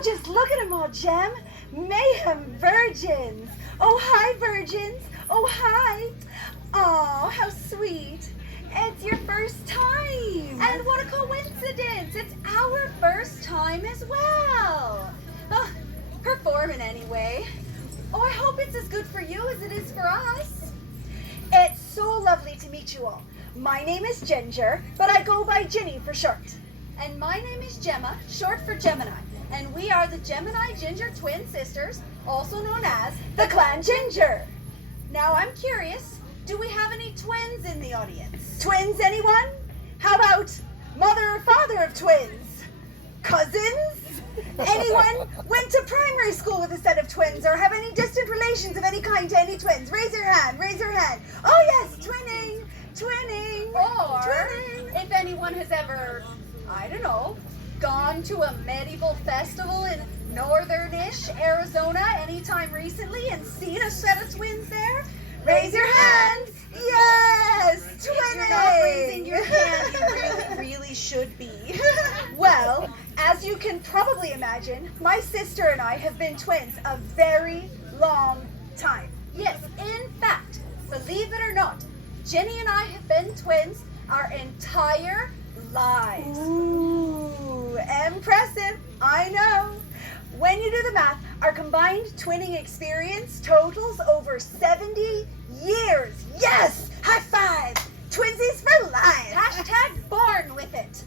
Oh, just look at them all, Gem. Mayhem virgins. Oh, hi, virgins. Oh, hi. Oh, how sweet. It's your first time. And what a coincidence. It's our first time as well. Performing anyway. Oh, I hope it's as good for you as it is for us. It's so lovely to meet you all. My name is Ginger, but I go by Ginny for short. And my name is Gemma, short for Gemini. And we are the Gemini Ginger twin sisters, also known as The Clan Ginger. Now I'm curious, do we have any twins in the audience? Twins, anyone? How about mother or father of twins? Cousins? Anyone went to primary school with a set of twins or have any distant relations of any kind to any twins? Raise your hand, raise your hand. Oh yes, twinning, twinning, Or twinning. if anyone has ever, I don't know, gone to a medieval festival in northern-ish Arizona anytime recently and seen a set of twins there, Raise your hand. Yes, If you're not raising twinning. your hand, you really should be. Well, as you can probably imagine, my sister and I have been twins a very long time. Yes, in fact, believe it or not, Jenny and I have been twins our entire lives. Ooh, impressive. I know. When you do the math, our combined twinning experience totals over 70 years. Yes! High five! Twinsies for life! Hashtag born with it.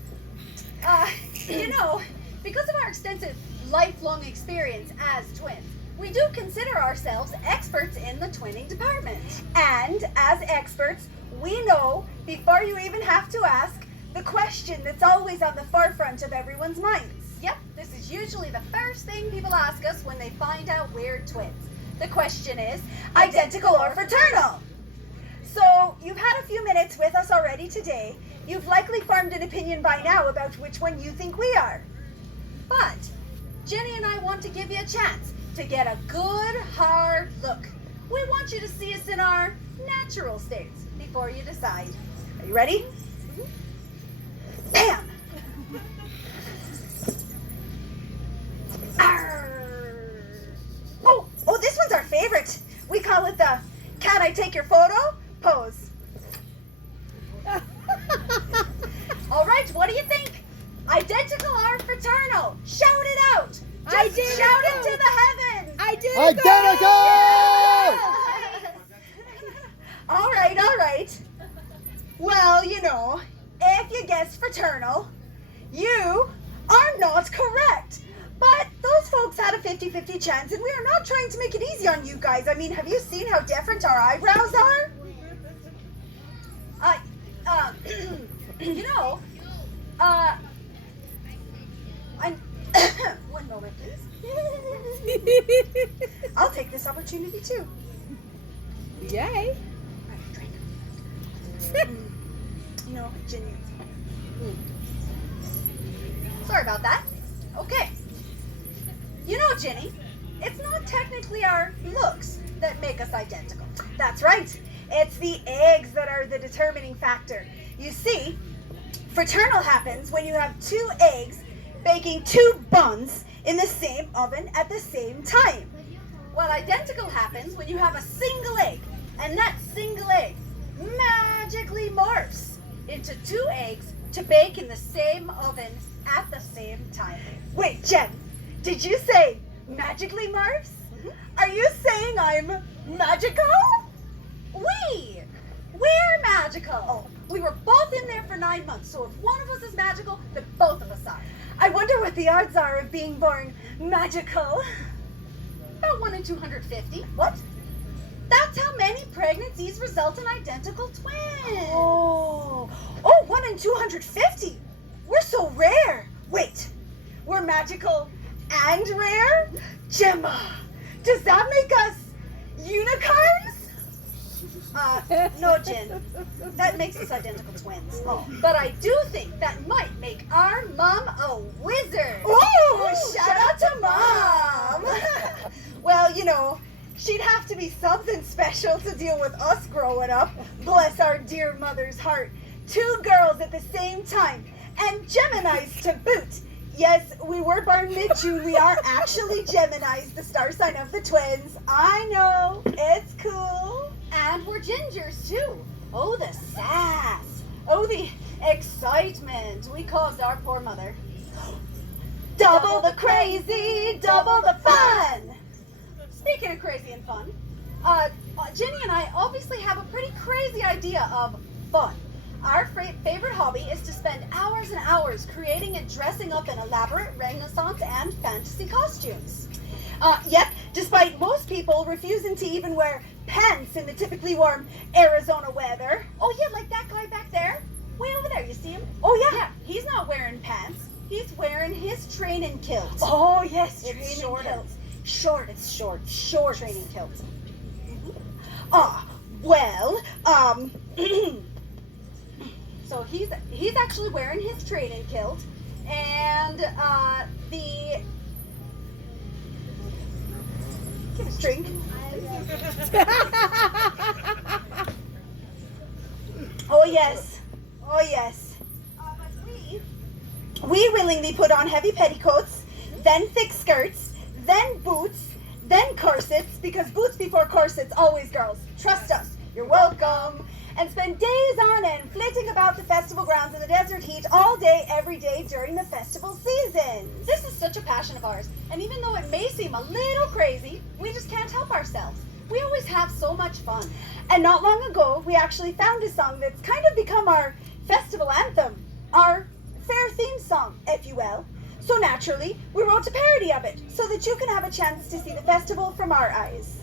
Because of our extensive lifelong experience as twins, we do consider ourselves experts in the twinning department. And as experts, we know, before you even have to ask, the question that's always on the forefront of everyone's minds. Yep, this is usually the first thing people ask us when they find out we're twins. The question is, Identical or fraternal? So, you've had a few minutes with us already today. You've likely formed an opinion by now about which one you think we are. But Jenny and I want to give you a chance to get a good, hard look. We want you to see us in our natural states before you decide. Are you ready? Bam! Arr. Oh, this one's our favorite. We call it the "Can I take your photo?" pose. All right, what do you think? Identical or fraternal? Shout it out. Just shout it to the heavens. Identical! All right. Well, if you guessed fraternal, you are not correct. But those folks had a 50-50 chance, and we are not trying to make it easy on you guys. I mean, have you seen how different our eyebrows are? I'm... One moment, please. I'll take this opportunity, too. Yay! Ginny. Sorry about that. Okay. Jenny, it's not technically our looks that make us identical. That's right. It's the eggs that are the determining factor. You see, fraternal happens when you have 2 eggs baking 2 buns in the same oven at the same time. Well, identical happens when you have a single egg, and that single egg magically morphs into 2 eggs to bake in the same oven at the same time. Wait, Jen, did you say magically morphs? Mm-hmm. Are you saying I'm magical? We're magical. Oh. We were both in there for 9 months, so if one of us is magical, then both of us are. I wonder what the odds are of being born magical. About 1 in 250. What? That's how many pregnancies result in identical twins. Oh, 1 in 250. We're so rare. Wait, we're magical and rare? Gemma, does that make us unicorns? No, Jen. That makes us identical twins. Oh. But I do think that might make our mom a wizard. Ooh, shout out to Mom. Well, she'd have to be something special to deal with us growing up. Bless our dear mother's heart. 2 girls at the same time, and Geminis to boot. Yes, we were born mid-June. We are actually Geminis, the star sign of the twins. I know, it's cool. And we're gingers too. Oh, the sass. Oh, the excitement we caused our poor mother. Double the crazy, double the fun. Speaking of crazy and fun, Ginny and I obviously have a pretty crazy idea of fun. Our favorite hobby is to spend hours and hours creating and dressing up in elaborate Renaissance and fantasy costumes. Yep, despite most people refusing to even wear pants in the typically warm Arizona weather. Oh yeah, like that guy back there. Way over there, you see him? Oh yeah. Yeah, he's not wearing pants. He's wearing his training kilt. Oh yes, It's training short. kilt. Short, it's short. Short training kilt. Well, So he's actually wearing his training kilt, and the give us a drink. Oh yes, oh yes. But we willingly put on heavy petticoats, then thick skirts, then boots, then corsets, because boots before corsets, always girls. Trust us, you're welcome. And spend days on end flitting about the festival grounds in the desert heat all day, every day during the festival season. This is such a passion of ours, and even though it may seem a little crazy, we just can't help ourselves. We always have so much fun. And not long ago, we actually found a song that's kind of become our festival anthem, our fair theme song, if you will. So naturally, we wrote a parody of it, so that you can have a chance to see the festival from our eyes.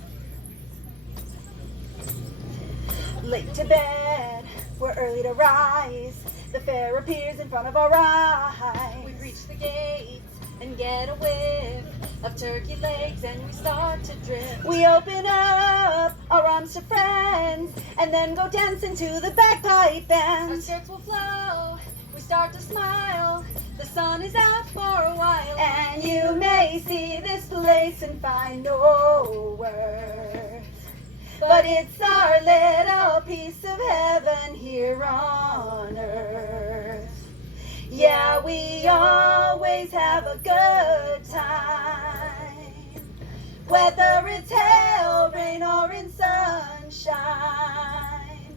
Late to bed, we're early to rise. The fair appears in front of our eyes. We reach the gates and get a whiff of turkey legs, and we start to drift. We open up our arms to friends, and then go dancing to the bagpipe band. Our skirts will flow, we start to smile. The sun is out for a while, And you may see this place and find no worth, but it's our little piece of heaven here on earth. Yeah, we always have a good time, whether it's hail, rain, or in sunshine.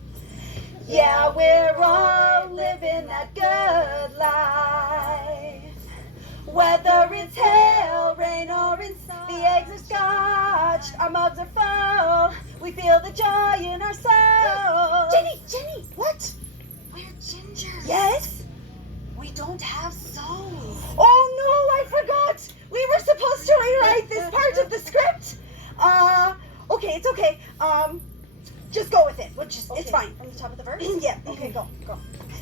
Yeah, we're all living that good life, whether it's hail, rain, or in sun. The eggs are scotched, our mugs are full. We feel the joy in our soul. Jenny, What? we're gingers. Yes? We don't have souls. Oh no, I forgot. We were supposed to rewrite this part of the script. Okay, it's okay. Just go with it. It's fine. From the top of the verse? Yeah. Okay, go.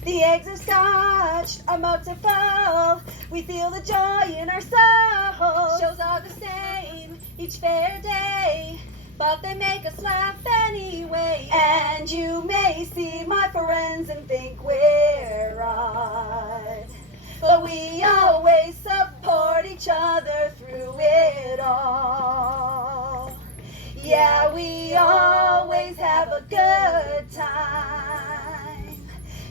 The eggs are scotched, our mugs are full. We feel the joy in our souls. Shows are the same each fair day, but they make us laugh anyway. And you may see my friends and think we're odd, but we always support each other through it all. Yeah, we always have a good time,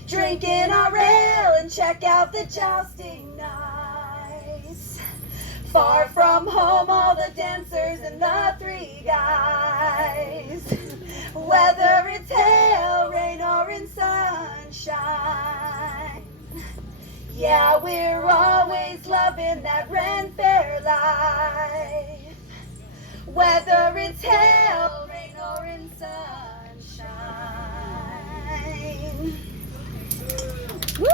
drinking our ale and check out the jousting nights. Far from home, all the dancers and the three guys, whether it's hail, rain, or in sunshine. Yeah, we're always loving that Ren Fair life, whether it's hail, rain, or in sunshine. Woo!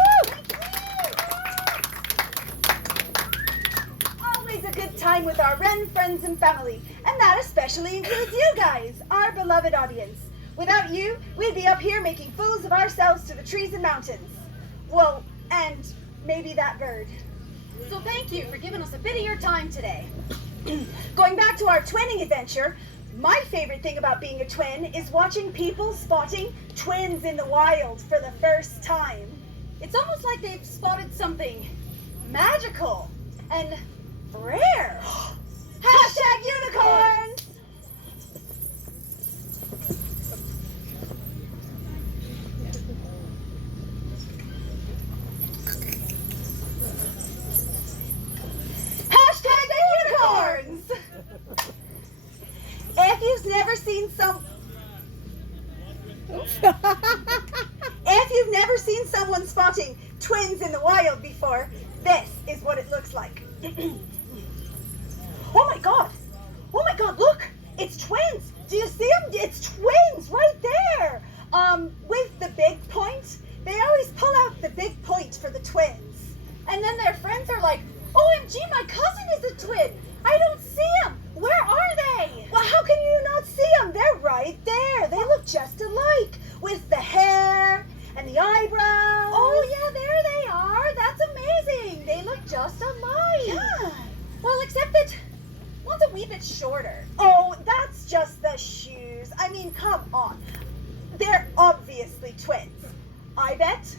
Always a good time with our Ren friends and family, and that especially includes you guys, our beloved audience. Without you, we'd be up here making fools of ourselves to the trees and mountains. Well, and maybe that bird. So thank you for giving us a bit of your time today. Going back to our twinning adventure, my favorite thing about being a twin is watching people spotting twins in the wild for the first time. It's almost like they've spotted something magical and rare. Hashtag unicorns! If you've never seen someone spotting twins in the wild before, this is what it looks like. Oh my god! Oh my god, look! It's twins! Do you see them? It's twins right there! With the big point. They always pull out the big point for the twins. And then their friends are like, OMG, my cousin is a twin. I don't see them. Where are they? Well, how can you not see them? They're right there. They look just alike with the hair and the eyebrows. Oh, yeah, there they are. That's amazing. They look just alike. Yeah. Well, except that one's a wee bit shorter. Oh, that's just the shoes. I mean, come on. They're obviously twins. I bet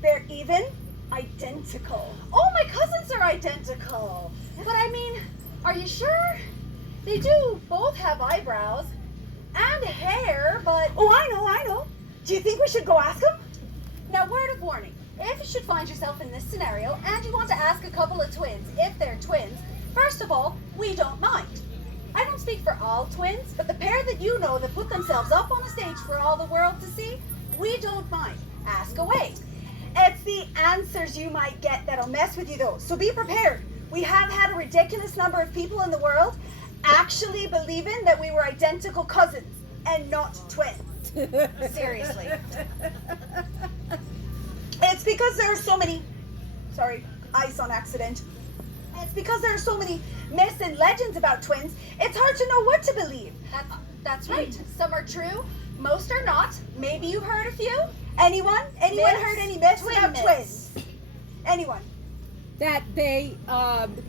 they're even identical. Oh, my cousins are identical. But I mean, are you sure? They do both have eyebrows and hair, but... Oh, I know. Do you think we should go ask them? Now, word of warning. If you should find yourself in this scenario and you want to ask a couple of twins if they're twins, first of all, we don't mind. I don't speak for all twins, but the pair that you know that put themselves up on a stage for all the world to see, we don't mind. Ask away. It's the answers you might get that'll mess with you, though. So be prepared. We have had a ridiculous number of people in the world actually believing that we were identical cousins and not twins. Seriously. It's because there are so many... Sorry, ice on accident. It's because there are so many myths and legends about twins, it's hard to know what to believe. That's right. Some are true, most are not. Maybe you've heard a few. Anyone? Anyone Myths? heard any myths Twin about myths. twins? Anyone? That they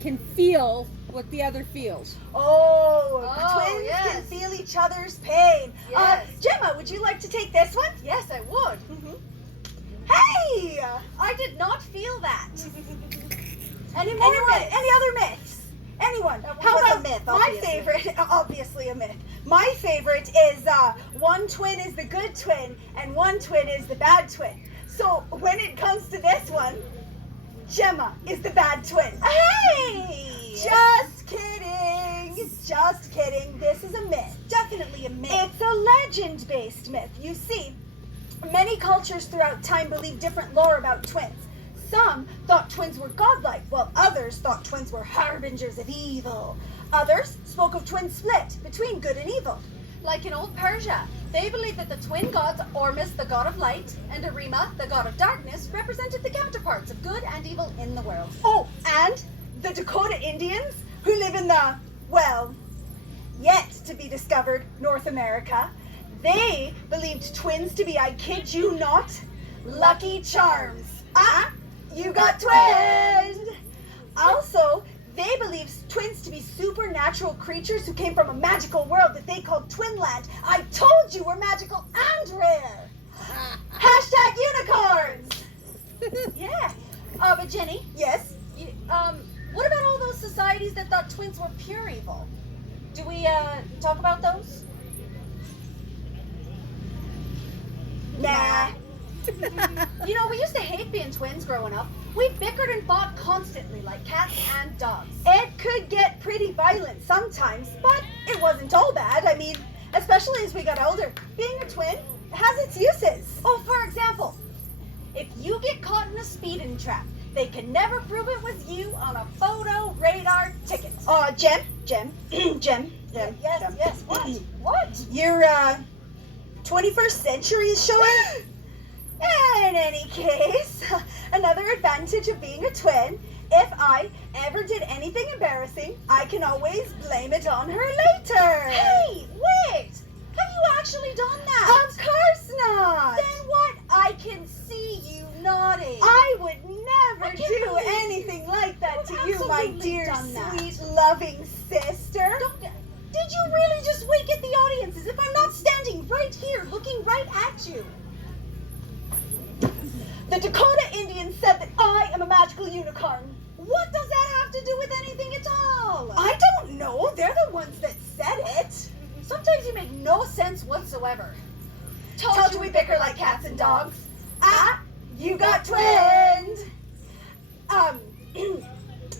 can feel what the other feels. Oh, twins yes. can feel each other's pain. Yes. Gemma, would you like to take this one? Yes, I would. Hey! I did not feel that. Any Anyone? more myths? Any other myths? Anyone? That one How was a about myth, my obviously. favorite? Obviously a myth. My favorite is one twin is the good twin and one twin is the bad twin. So when it comes to this one, Gemma is the bad twin. Hey! Just kidding. Just kidding. This is a myth. Definitely a myth. It's a legend-based myth. You see, many cultures throughout time believe different lore about twins. Some thought twins were godlike, while others thought twins were harbingers of evil. Others spoke of twins split between good and evil. Like in old Persia, they believed that the twin gods, Ormus, the god of light, and Arima, the god of darkness, represented the counterparts of good and evil in the world. Oh, and the Dakota Indians, who live in the, well, yet to be discovered North America, they believed twins to be, I kid you not, Lucky Charms. You got twinned! Also, they believe twins to be supernatural creatures who came from a magical world that they called Twinland. I told you we're magical and rare! Hashtag unicorns! Yeah. But Jenny, Yes? what about all those societies that thought twins were pure evil? Do we, talk about those? Nah. You know, we used to hate being twins growing up. We bickered and fought constantly like cats and dogs. It could get pretty violent sometimes, but it wasn't all bad. I mean, especially as we got older. Being a twin has its uses. Oh, for example, if you get caught in a speeding trap, they can never prove it was you on a photo radar ticket. Jem. Yes, what? What? Your 21st century is showing. In any case, another advantage of being a twin, if I ever did anything embarrassing, I can always blame it on her later. Hey, wait! Have you actually done that? Of course not. Then what? I can see you nodding. I would I never can't do believe anything like that to you've you, my absolutely dear, done that. sweet, loving sister. Did you really just wink at the audience as if I'm not standing right here looking right at you? The Dakota Indians said that I am a magical unicorn. What does that have to do with anything at all? I don't know. They're the ones that said it. Sometimes you make no sense whatsoever. Told you we bicker like cats and dogs. You got twinned.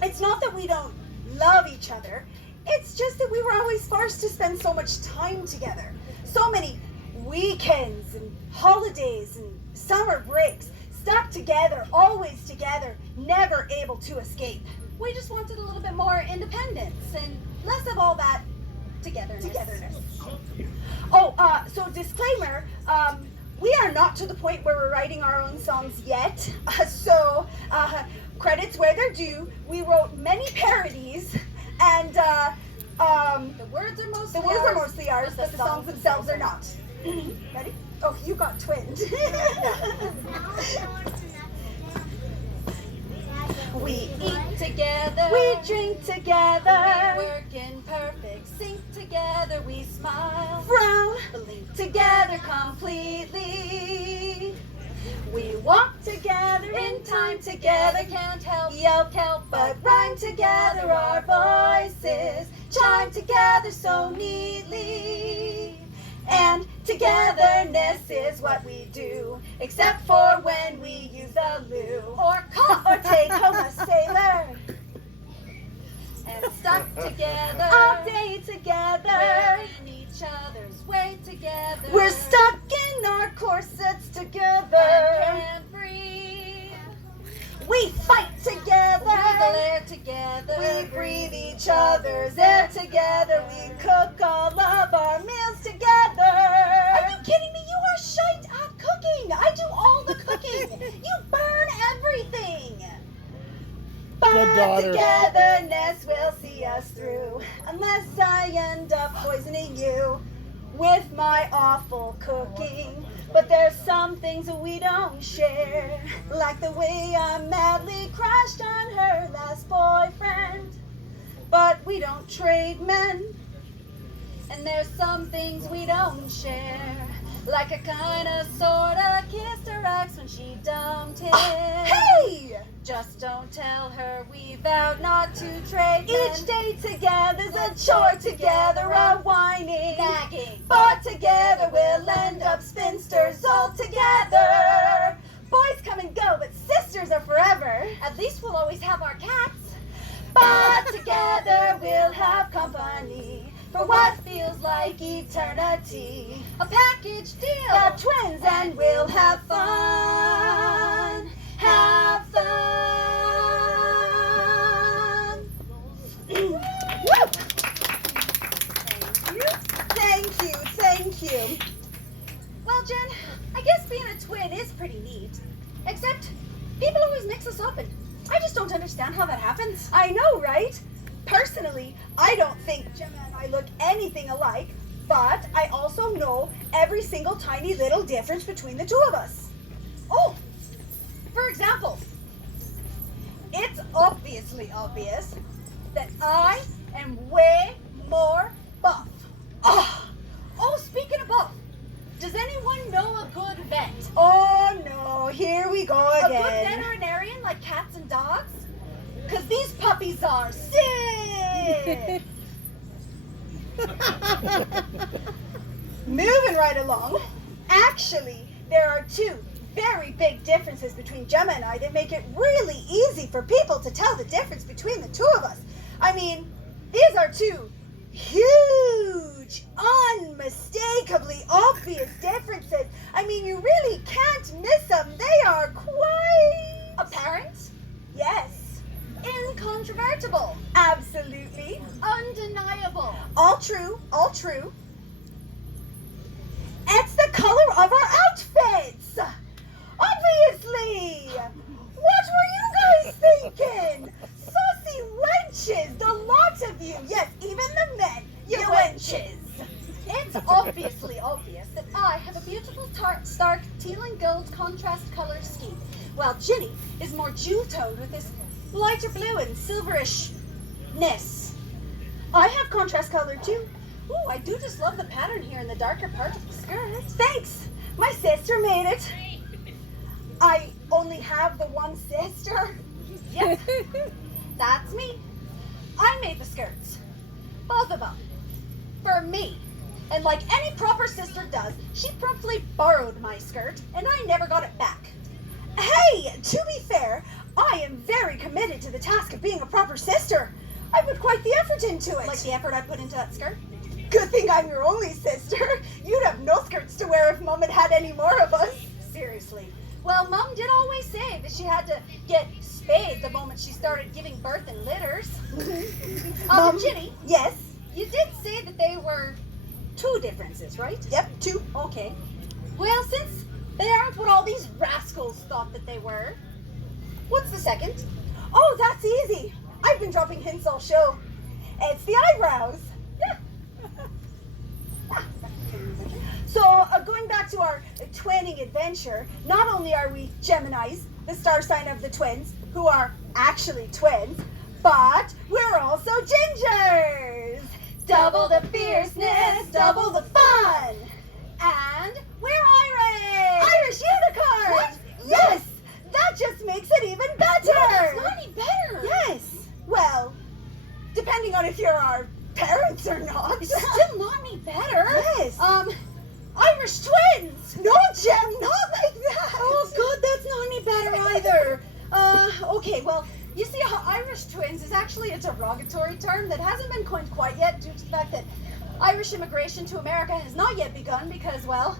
It's not that we don't love each other. It's just that we were always forced to spend so much time together. So many weekends and holidays and summer breaks stuck together, always together, never able to escape. We just wanted a little bit more independence and less of all that togetherness. Oh, so disclaimer, we are not to the point where we're writing our own songs yet. So credits where they're due. We wrote many parodies, and The words are mostly ours, but the songs themselves are not. Ready? Oh, you got twinned. We eat together. We drink together. We work in perfect sync together. We smile. Frown Blink together completely. We walk together in time together. Can't help. Help but rhyme together. Our voices chime together so neatly. And togetherness is what we do, except for when we use the loo Or cough. or take home a sailor. And stuck together. All day together. We're in each other's way together. We're stuck in our corsets And together. can't breathe. We fight Breathe the together. air together. We breathe each other's air together. We cook all of our meals together. Are you kidding me? You are shite at cooking. I do all the cooking. You burn everything. But Good daughter. togetherness will see us through, unless I end up poisoning you with my awful cooking. But there's some things that we don't share, like the way I madly crashed on her last boyfriend. But we don't trade men. And there's some things we don't share. Like a kinda sorta kissed her ex when she dumped him. Hey! Just don't tell her we vowed not to trade Each day together's a chore together, a whining. nagging. But together we'll end up spinsters all together. Boys come and go, but sisters are forever. At least we'll always have our cats. But together we'll have company for what feels like eternity. A package deal. We're twins and we'll have fun. Have fun. Woo! Thank you. Well, Jen, I guess being a twin is pretty neat. Except people always mix us up, and I just don't understand how that happens. I know, right? Personally, I don't think Gemma and I look anything alike, but I also know every single tiny little difference between the two of us. Oh, for example, it's obviously obvious that I am way more buff. Oh, speaking of buff, does anyone know a good vet? Oh no, here we go A good again. veterinarian like cats and dogs? Because these puppies are sick. Moving right along. Actually, there are two very big differences between Gemma and I that make it really easy for people to tell the difference between the two of us. I mean, these are two huge, unmistakably obvious differences. I mean, you really can't miss them. They are quite Apparent, yes, incontrovertible, absolutely. undeniable. All true, all true. It's the color of our outfits! Obviously! What were you guys thinking? Saucy wenches, the lot of you. Yes, even the men, you wenches. It's obviously obvious that I have a beautiful stark teal and gold contrast color scheme, while Ginny is more jewel-toned with this lighter blue and silverishness. I have contrast color too. Ooh, I do just love the pattern here in the darker part of the skirt. Thanks. My sister made it. I only have the one sister. Yep, that's me. I made the skirts. Both of them. For me. And like any proper sister does, she promptly borrowed my skirt, and I never got it back. Hey, to be fair, I am very committed to the task of being a proper sister. I put quite the effort into it. Like the effort I put into that skirt. Good thing I'm your only sister. You'd have no skirts to wear if Mum had had any more of us. Seriously. Well, Mum did always say that she had to get spayed the moment she started giving birth in litters. Mum? Ginny, Yes? you did say that they were two differences, right? Yep, 2. Okay. Well, since they aren't what all these rascals thought that they were, what's the second? Oh, that's easy. I've been dropping hints all show. It's the eyebrows. So, going back to our twinning adventure, not only are we Geminis, the star sign of the twins, who are actually twins, but we're also gingers. Double the fierceness, double the fun. And we're Irish! Irish unicorn! What? Yes! That just makes it even better! No, it's not any better! Yes! Well, depending on if you're our parents or not. It's still not any better! Yes! Irish twins! No, Jem, not like that! Oh, good, that's not any better either. Okay, well, you see, Irish twins is actually a derogatory term that hasn't been coined quite yet due to the fact that Irish immigration to America has not yet begun because, well,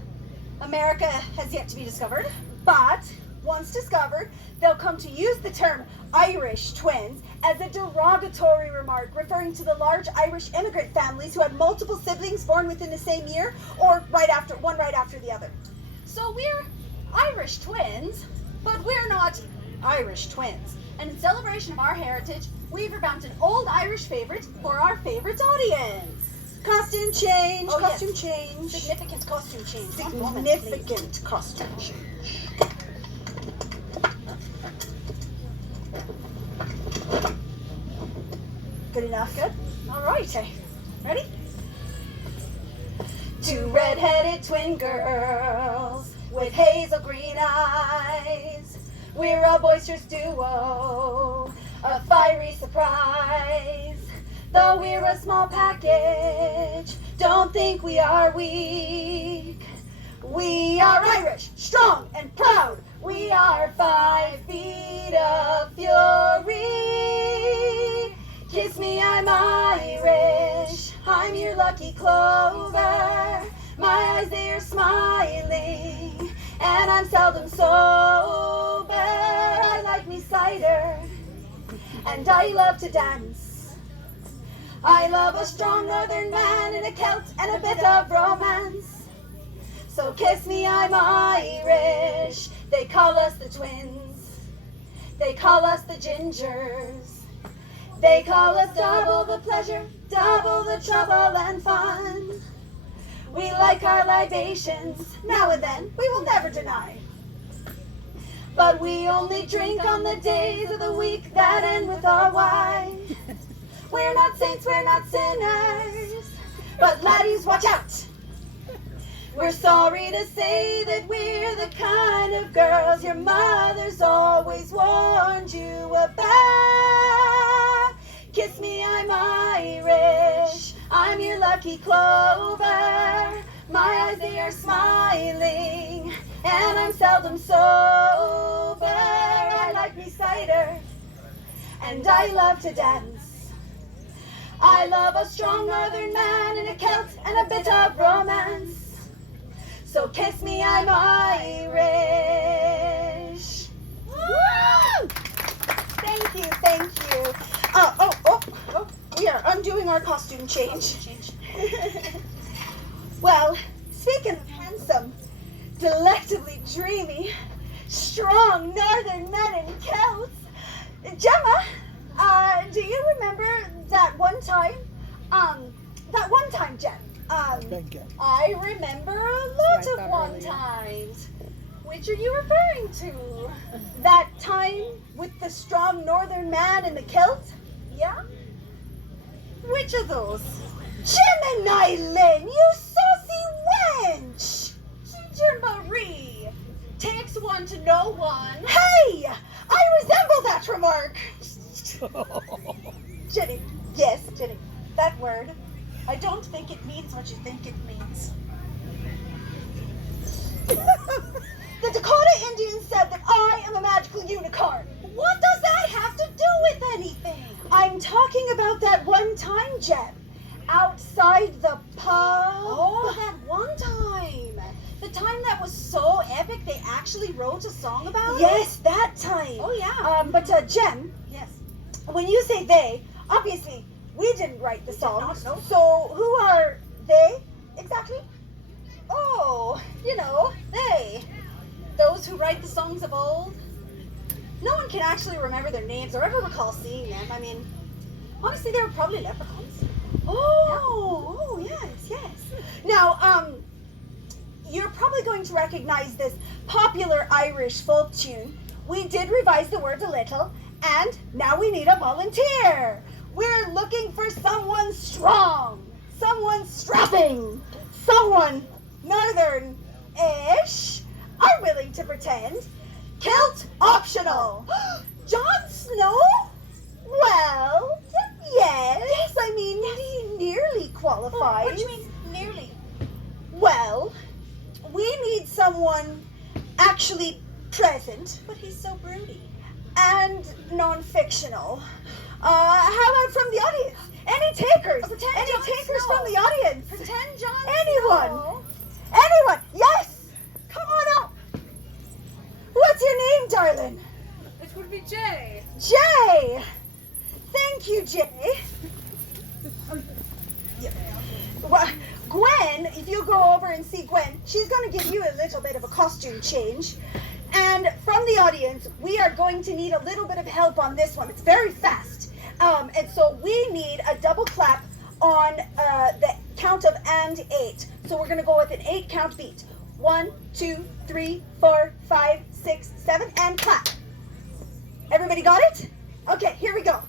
America has yet to be discovered. But, once discovered, they'll come to use the term Irish twins as a derogatory remark referring to the large Irish immigrant families who had multiple siblings born within the same year or right after the other. So we're Irish twins, but we're not Irish twins. And in celebration of our heritage, we've revamped an old Irish favorite for our favorite audience. Costume change, Oh, costume yes. change. Significant costume change. One moment, please. Significant costume change. Good enough? Good. All right. Okay. Ready? Two red-headed twin girls with hazel green eyes. We're a boisterous duo, a fiery surprise. Though we're a small package, don't think we are weak. We are Irish, strong and proud. We are 5 feet of fury. Kiss me, I'm Irish. I'm your lucky clover. My eyes, they are smiling, and I'm seldom sober. I like me cider, and I love to dance. I love a strong northern man and a Celt and a bit of romance. So kiss me, I'm Irish. They call us the twins. They call us the gingers. They call us double the pleasure, double the trouble and fun. We like our libations, now and then, we will never deny. But we only drink on the days of the week that end with our wine. We're not saints, we're not sinners, but laddies, watch out. We're sorry to say that we're the kind of girls your mother's always warned you about. Kiss me, I'm Irish, I'm your lucky clover. My eyes, they are smiling, and I'm seldom sober. I like me cider, and I love to dance. I love a strong northern man and a Celt and a bit of romance. So kiss me, I'm Irish. Woo! Thank you, thank you. We are undoing our costume change. Well, speaking of handsome, delectably dreamy, strong northern men and Celts, Gemma, do you remember that one time, Jem? I remember a lot of one times. Which are you referring to? That time with the strong northern man and the Celt? Yeah? Which of those? Gemini Lynn, you saucy wench! Ginger Marie. Takes one to know one. Hey! I resemble that remark! Jenny. Yes, Jenny. That word. I don't think it means what you think it means. The Dakota Indians said that I am a magical unicorn. What does that have to do with anything? I'm talking about that one time, Jem. Outside outside the pub. Oh, that one time. The time that was so epic they actually wrote a song about it? Yes, that time. Oh, yeah. But Jen, Yes. when you say they, obviously we didn't write the song. not, no. So who are they exactly? Oh, They. Those who write the songs of old. No one can actually remember their names or ever recall seeing them. I mean, honestly, they were probably leprechauns. oh, yes. Now, you're probably going to recognize this popular Irish folk tune. We did revise the words a little, and now we need a volunteer. We're looking for someone strong, someone strapping, someone northern-ish, are willing to pretend. Kilt optional. Jon Snow? Well, yes. I mean, he nearly qualifies. What do you mean, nearly? Well, we need someone actually present But he's so broody. and non-fictional. How about from the audience? Any takers? Pretend Any Jon takers Snow. from the audience? Pretend Jon Anyone? Snow. Anyone? Yes! Come on up. What's your name, darling? It would be Jay. Jay! Thank you, Jay. Well, Gwen, if you go over and see Gwen, she's going to give you a little bit of a costume change. And from the audience, we are going to need a little bit of help on this one. It's very fast. And so we need a double clap on the count of and 8. So we're going to go with an 8 count beat. 1, 2, 3, 4, 5, 6, 7, and clap. Everybody got it? Okay, here we go.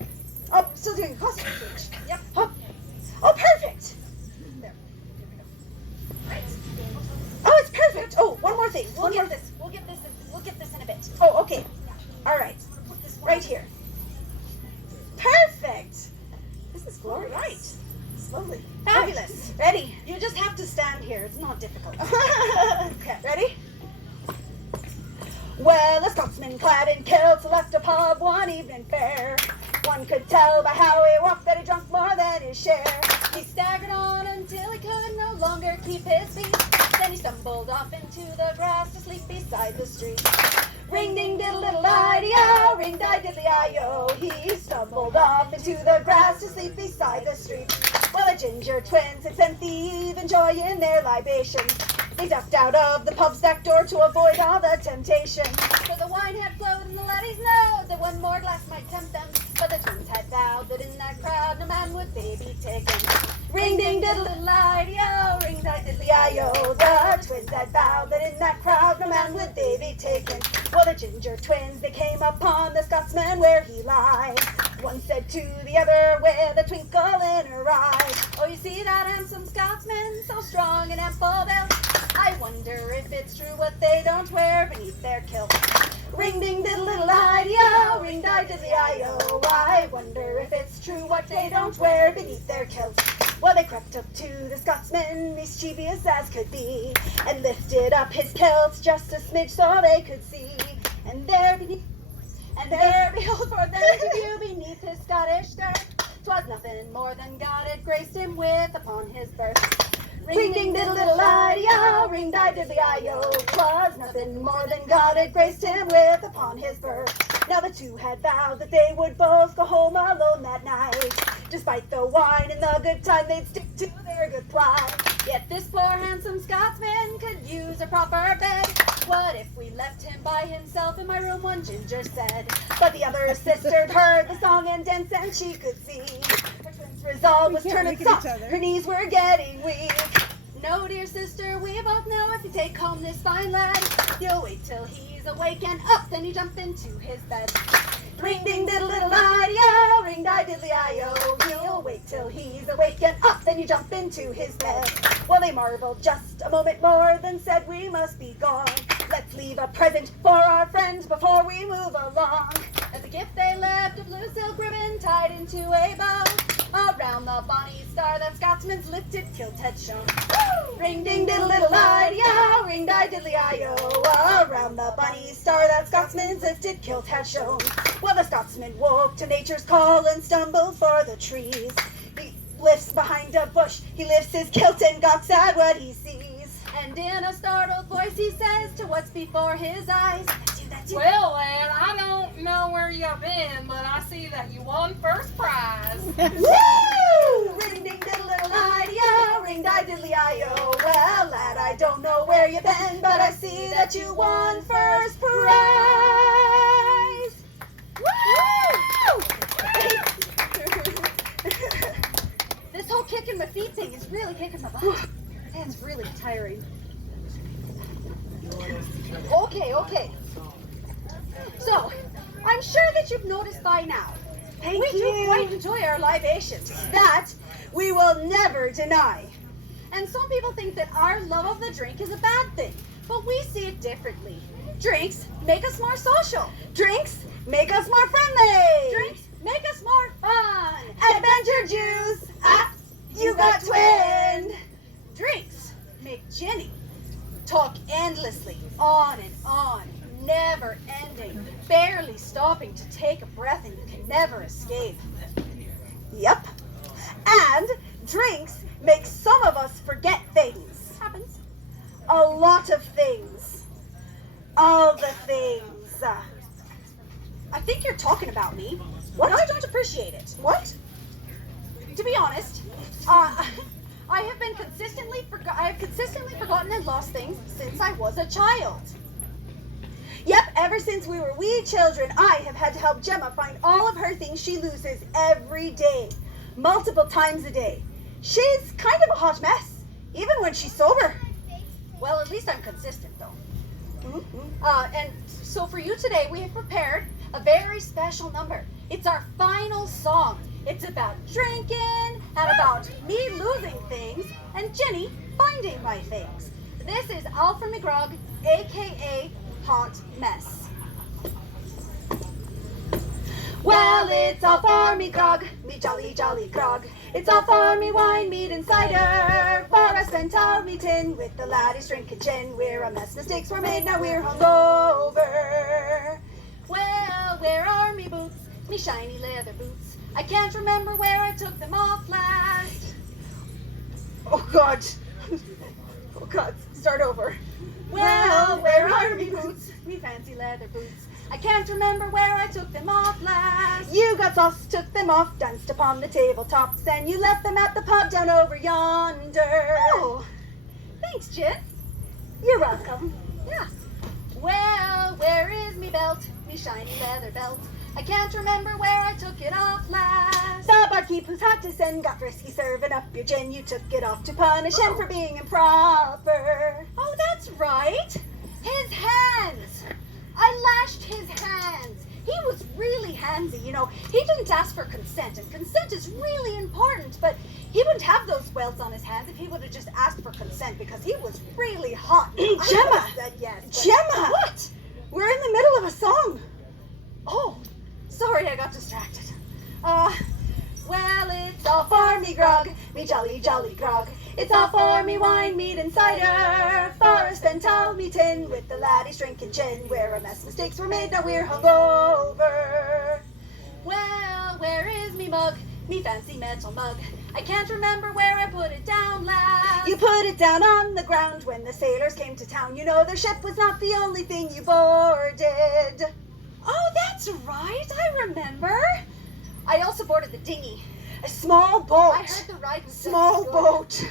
Oh, still doing the costume change. Yep. Oh, perfect. There. Right. Oh, it's perfect. Oh, one more thing. We'll get this. We'll get this in a bit. Oh, okay. All right. Put this Right here. Perfect. This is glorious. Right. Slowly. Fabulous. Ready? You just have to stand here. It's not difficult. Okay. Ready? Well, a Scotsman clad in kilts left a pub one evening fair. One could tell by how he walked that he drunk more than his share. He staggered on until he could no longer keep his feet. Then he stumbled off into the grass to sleep beside the street. Ring ding diddle diddle idea, ring di diddly I-O. He stumbled off into the grass to sleep beside the street. Well, the ginger twins had spent the eve enjoying their libations. They ducked out of the pub's back door to avoid all the temptation. For the wine had flowed and the laddies know that one more glass might tempt them. But the twins had vowed that in that crowd no man would they be taken. Ring ding diddle diddle idea, ring di diddly I-O. The twins had vowed that in that crowd no man would they be taken. Well, the ginger twins, they came upon the Scotsman where he lies. One said to the other with a twinkle in her eye, Oh, you see that handsome Scotsman, so strong and ample built? I wonder if it's true what they don't wear beneath their kilt. Ring ding diddle diddle idea, ring di diddly I-O. I wonder if it's true what they don't wear beneath their kilts. Well, they crept up to the Scotsman, mischievous as could be, and lifted up his kilt just a smidge so they could see. And there behold, for them to view beneath his Scottish skirt, 'twas nothing more than God had graced him with upon his birth. Ring ding diddle diddle idea, ring di diddly I-O. 'Twas nothing more than God had graced him with upon his birth. Now the two had vowed that they would both go home alone that night. Despite the wine and the good time, they'd stick to their good plight. Yet this poor handsome Scotsman could use a proper bed. What if we left him by himself in my room, one ginger said. But the other sister heard the song and danced, and she could see her twin's resolve was We can't turned look at soft. each other. Her knees were getting weak. No, dear sister, we both know if you take home this fine lad, you'll wait till he's awake and up, then you jump into his bed. Ring ding diddle diddle idea, ring di diddly I-O. You'll wait till he's awake and up, then you jump into his bed. Well, they marveled just a moment more, then said we must be gone. Let's leave a present for our friends before we move along. As a gift they left a blue silk ribbon tied into a bow. Around the bonny star that Scotsman's lifted kilt had shone. Ring ding diddle diddle idea, ring di diddly I-O. Around the bunny star that Scotsman's lifted kilt had shone. Well, the Scotsman woke to nature's call and stumbled for the trees. lifts behind a bush. He lifts his kilt and gawks at what he sees. And in a startled voice he says to what's before his eyes, that's you. Well, lad, I don't know where you've been, but I see that you won first prize. Woo! Ring ding diddle diddle idea, ring di diddly io. Well, lad, I don't know where you've been, but I see that you won first prize. Woo! This whole kicking my feet thing is really kicking my butt. That's really tiring. Okay. So, I'm sure that you've noticed by now, Thank we do you. quite enjoy our libations. That we will never deny. And some people think that our love of the drink is a bad thing, but we see it differently. Drinks make us more social. Drinks make us more friendly. Drinks make us more fun. Adventure juice. Ah, you got twinned. Drinks make Jenny talk endlessly, on and on, never ending, barely stopping to take a breath, and you can never escape. Yep. And drinks make some of us forget things. Happens. A lot of things. All the things. I think you're talking about me. What? And I don't appreciate it. What? To be honest, I have consistently forgotten and lost things since I was a child. Yep, ever since we were wee children, I have had to help Gemma find all of her things she loses every day, multiple times a day. She's kind of a hot mess, even when she's sober. Well, at least I'm consistent, though. Mm-hmm. And so for you today, we have prepared a very special number. It's our final song. It's about drinking and about me losing things and Jenny finding my things. This is Alfred McGrog, aka Hot Mess. Well, it's all for me grog, me jolly jolly grog. It's all for me wine, mead and cider. For I spent all me tin with the laddies drinking gin. We're a mess, mistakes were made, now we're hungover. Well, where are me boots, me shiny leather boots? I can't remember where I took them off last. Oh God. Oh God, start over. Well, where are me boots, me fancy leather boots? I can't remember where I took them off last. You got sauce, took them off, danced upon the tabletops, and you left them at the pub down over yonder. Oh, thanks, Jen. You're welcome. Yeah. Well, where is me belt, me shiny leather belt? I can't remember where I took it off last. The barkeep who's hot to send got frisky serving up your gin. You took it off to punish him for being improper. Oh, that's right. His hands. I lashed his hands. He was really handsy, you know. He didn't ask for consent, and consent is really important, but he wouldn't have those welts on his hands if he would have just asked for consent because he was really hot. Hey, I would Gemma! have said yes. but- Gemma! What? We're in the middle of a song. Oh, sorry, I got distracted. Well, it's all for me grog, me jolly jolly grog. It's all for me wine, mead and cider. For I spent all me tin with the laddies drinking gin. Where a mess mistakes were made, now we're hungover. Well, where is me mug, me fancy metal mug? I can't remember where I put it down last. You put it down on the ground when the sailors came to town. You know their ship was not the only thing you boarded. Oh, that's right, I remember. I also boarded the dinghy. A small boat. I heard the ride was Small good. boat.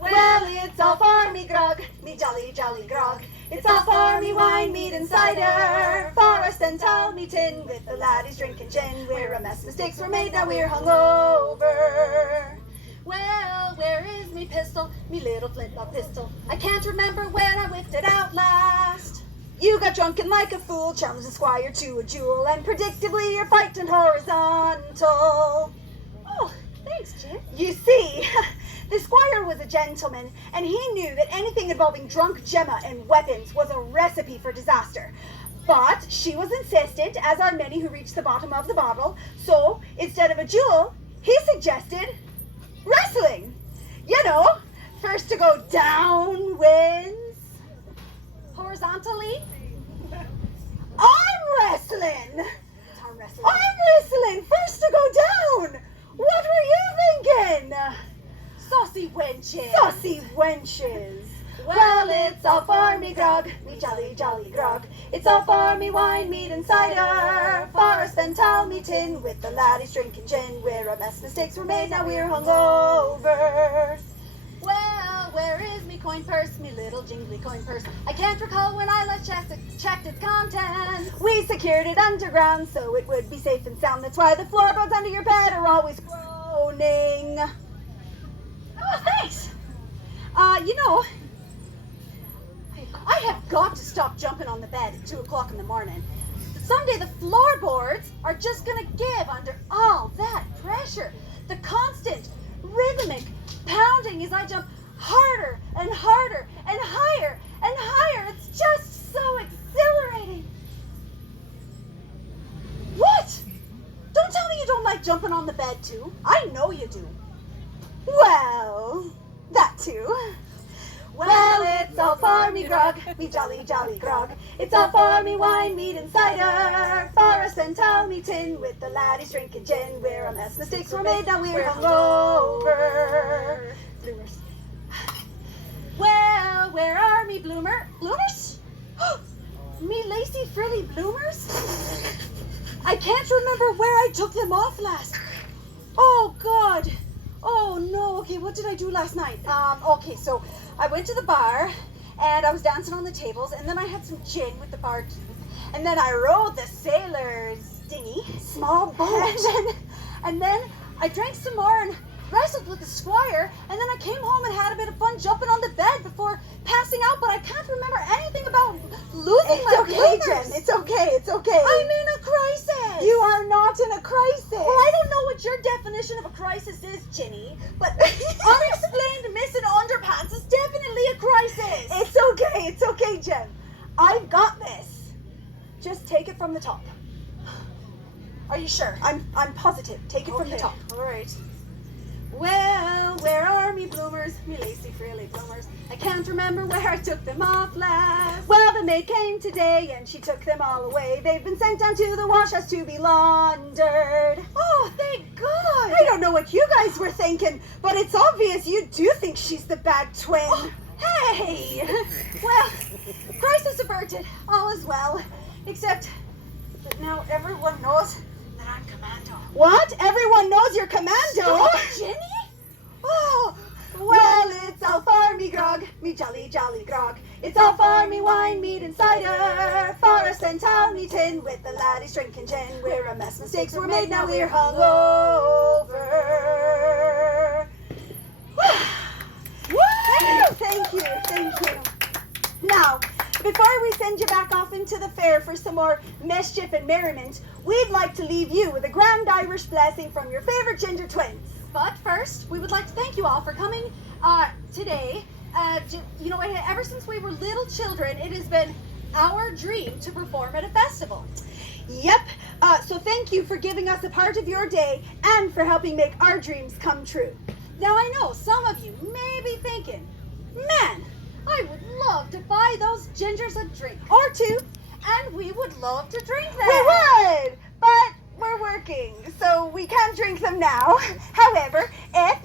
Well, it's all for me grog, me jolly jolly grog. It's all for me wine, mead and cider. For I spent all me tin with the laddies drinking gin. We're a mess, mistakes were made, now we're hungover. Well, where is me pistol, me little flintlock pistol? I can't remember when I whipped it out last. You got drunken like a fool, challenged the squire to a duel, and predictably you're fighting horizontal. Oh, thanks, Jim. You see, the squire was a gentleman, and he knew that anything involving drunk Gemma and weapons was a recipe for disaster. But she was insistent, as are many who reach the bottom of the bottle, so instead of a duel, he suggested wrestling. You know, first to go down wins. Horizontally? Arm wrestling! Arm wrestling. Arm wrestling! First to go down! What were wenches. Well, it's all for me grog, me jolly, jolly grog. It's all for me wine, meat, and cider. For a Spental me tin with the laddies drinking gin. Where a mess mistakes were made, now we're hungover. Well, where is me coin purse, me little jingly coin purse? I can't recall when I last checked its contents. We secured it underground so it would be safe and sound. That's why the floorboards under your bed are always groaning. Oh, thanks. You know, I have got to stop jumping on the bed at 2 o'clock in the morning. Someday the floorboards are just gonna give under all that pressure. The constant rhythmic pounding as I jump harder and harder and higher and higher. It's just so exhilarating. What? Don't tell me you don't like jumping on the bed too. I know you do. well, that too. Well, it's all for me grog, me jolly, jolly grog. It's all for me wine, meat, and cider. For a Spental me tin with the laddies drinking gin. Where a mess mistakes were made, now we're hungover. Bloomers. Well, where are me bloomers? Me lacy frilly bloomers? I can't remember where I took them off last. Oh God. Oh no. Okay, what did I do last night? Okay, so I went to the bar and I was dancing on the tables, and then I had some gin with the barkeep, and then I rode the sailor's dinghy, Small boat. and then I drank some more and wrestled with the squire, and then I came home and had a bit of fun jumping on the bed before passing out, but I can't remember anything about losing It's my okay, bloomers. Jen. It's okay. It's okay. I'm in a crisis. You are not in a crisis. Well, I don't know what your definition of a crisis is, Ginny, but unexplained missing underpants is definitely a crisis. It's okay. It's okay, Jen. I've got this. Just take it from the top. Are you sure? I'm positive. Take it from the Okay, top. all right. Well, where are me bloomers, me lacy frilly bloomers? I can't remember where I took them off last. Well, the maid came today and she took them all away. They've been sent down to the wash house to be laundered. Oh, thank God. I don't know what you guys were thinking, but it's obvious you do think she's the bad twin. Oh, hey! Well, crisis averted. All is well. Except that now everyone knows that I'm commando. What? Everyone knows you're commando? Oh, Ginny? Oh, well, it's all for me grog, me jolly, jolly grog. It's all for me wine, meat, and cider. For a Spental me tin with the laddies drinking gin. Where a mess mistakes were made, now we're hungover. Thank you. Now, before we send you back off into the fair for some more mischief and merriment, we'd like to leave you with a grand Irish blessing from your favorite ginger twins. But first, we would like to thank you all for coming today. You know, ever since we were little children, it has been our dream to perform at a festival. Yep. So thank you for giving us a part of your day and for helping make our dreams come true. Now, I know some of you may be thinking, man, I would love to buy those gingers a drink Or two. and we would love to drink them. We would, but we're working, so we can't drink them now. However, if